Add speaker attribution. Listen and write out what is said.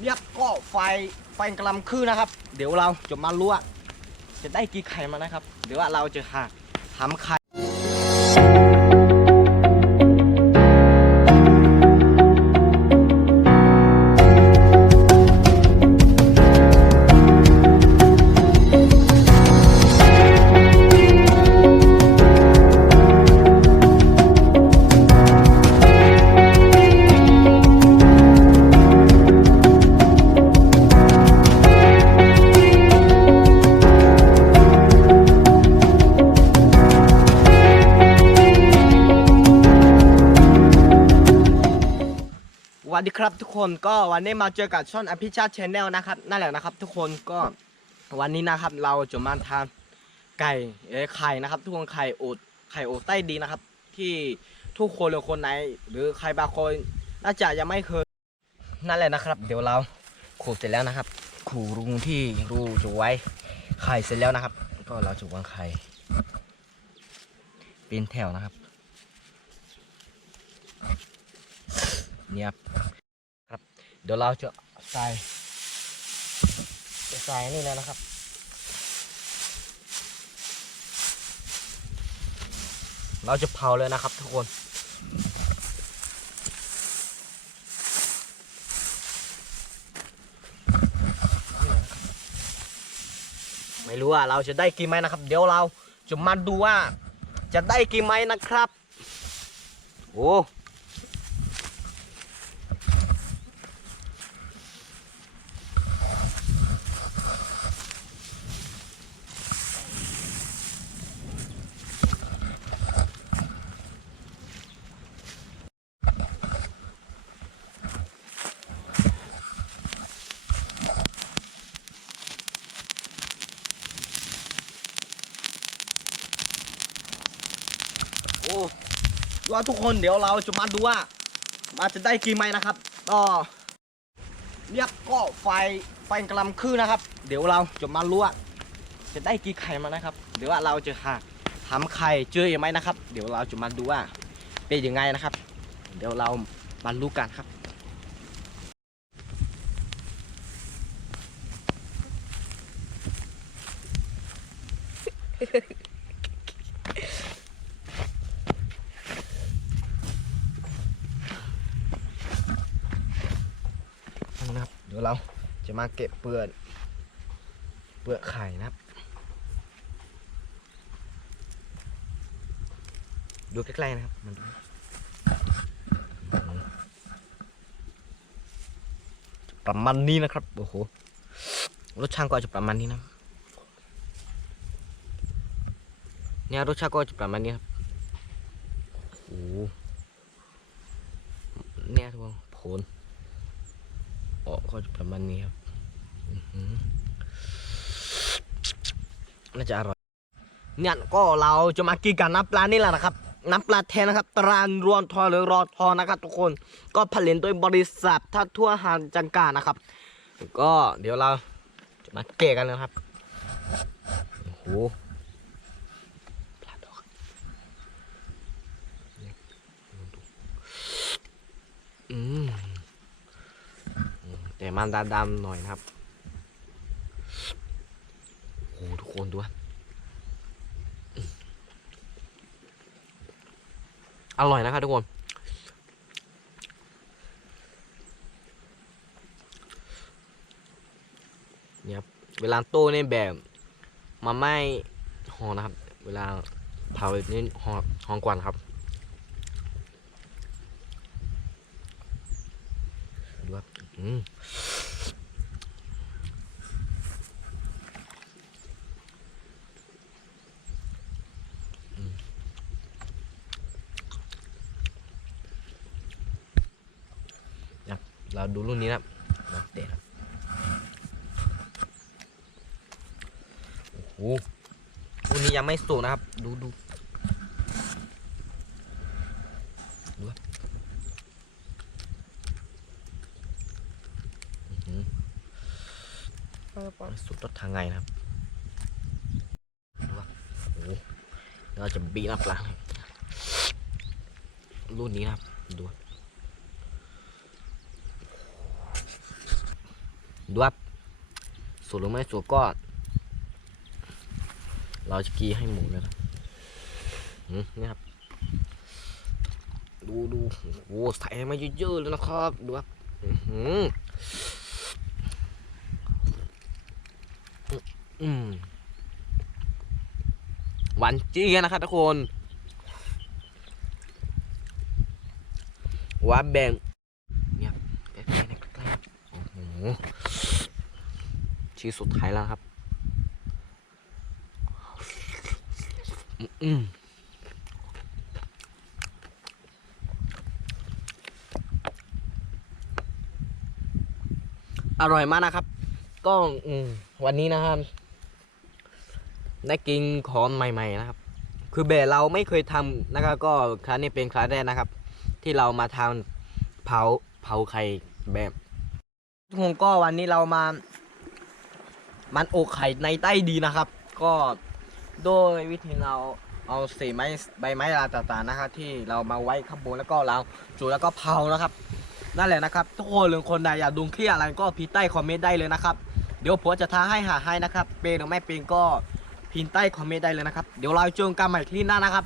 Speaker 1: เนี่ยก็ไฟไฟกำลังขึ้นนะครับ เดี๋ยวเราจะมารู้ว่าจะได้กี่ไข่มานะครับ เดี๋ยวว่าเราจะหาทำไข่ วัสดีครับทุกคนก็วันนี้มาเจอกับช่องอภิชาติชแนลนะครับนั่นแหละนะครับ ทุกคนก็วันนี้นะครับ เราจะมาทานไก่เอ้ไข่นะครับ ทุกคนไข่อดไข่อดใต้ดินะครับ ที่ทุกคนหรือคนไหน หรือใครบางคนน่าจะยังไม่เคยนั่นแหละนะครับ เดี๋ยวเราขูดเสร็จแล้วนะครับ ขูดรูที่รูจะไว้ไข่เสร็จแล้วนะครับ ก็เราจะวางไข่เป็นแถวนะครับ เนี่ยครับครับ เดี๋ยวเราจะใส่จะใส่นี่แล้วนะครับเราจะเผาเลยนะครับทุกคน ไม่รู้ว่าเราจะได้กี่ไม้นะครับ เดี๋ยวเราจะมาดูว่าจะได้กี่ไม้นะครับ โอ้โอ้ ว่าทุกคนเดี๋ยวเราจะมาดูว่ามาจะได้กี่ไม้นะครับก็เนี่ยก็ไฟไฟกำลังขึ้นนะครับ เดี๋ยวเราจะมารู้ว่าจะได้กี่ไข่มานะครับ เดี๋ยวว่าเราจะหาทำไข่เจอยังไหมนะครับ เดี๋ยวเราจะมาดูว่าเป็นยังไงนะครับ เดี๋ยวเรามารู้กันกันครับเดี๋ยวเรา จะมาเก็บเปลือกเปลือกไข่นะครับ ดูใกล้ๆนะครับมันประมาณนี้นะครับโอ้โหรสชาติก็จะประมาณนี้นะเนี่ยรสชาติก็จะประมาณนี้ครับโอ้โหเนี่ยทุกคนผล ออกก็ประมาณนี้ครับน่าจะอร่อยเนี่ยก็เราจะมากินกับน้ำปลานี่แหละนะครับน้ำปลาแทนนะครับตรานรวนทอหรือรอทอนะครับ ทุกคนก็ผลิตโดยบริษัทท่าทั่วหานจังการนะครับ ก็เดี๋ยวเราจะมาเกะกันนะครับโอ้โหปลาดอกอืม แต่มันดำๆหน่อยนะครับโอ้โหทุกคนดูอะอร่อยนะครับทุกคน เนี่ยเวลาโต้เนี่ยแบบมาไม่หอนะครับ เวลาเผาแบบนี้หอหองกว่านะครับ ดูครับเราดูรุ่นนี้นะครับมาเตะครับโอ้โหรุ่นนี้ยังไม่สุกนะครับ ดูดูครับอื้อหือไม่ สุดรสทางไงนะครับดูครับโอ้โหเราจะบีน้ำปลาครับรุ่นนี้นะครับดูดูครับสวยหรือไม่สวยก็ เราจะกีให้หมูเลยครับอืมนี่ครับ ดูดูโอ้ใส่มาเยอะๆเลยนะครับ ดูครับ อื้อหืออืมหวานจี้นะครับทุกคนหวานแบ่งเนี่ยใกล้ๆนะใกล้ๆโอ้โหชีสสุดท้ายแล้วครับ อืมอร่อยมากนะครับ ก็วันนี้นะครับ ได้กินของใหม่ๆนะครับ คือเบสเราไม่เคยทำนะครับก็ครั้งนี้เป็นครั้งแรกนะครับ ที่เรามาทำเผาเผาไข่แบบทุกคนก็วันนี้เรามา มันอกไข่ในใต้ดีนะครับ ก็โดยวิธีเราเอาสีไม้ใบไม้ลาต่างๆนะครับ ที่เรามาไว้ข้างบนแล้วก็เราจุดแล้วก็เผานะครับนั่นแหละนะครับ ทุกคนหรือคนใดอยากดูคลิปอะไรก็พิมพ์ใต้คอมเมนต์ได้เลยนะครับ เดี๋ยวผมจะท้าให้หาให้นะครับ เป็นหรือไม่เป็นก็ พิมพ์ใต้คอมเมนต์ได้เลยนะครับ เดี๋ยวเราเจอกันใหม่คลิปหน้านะครับ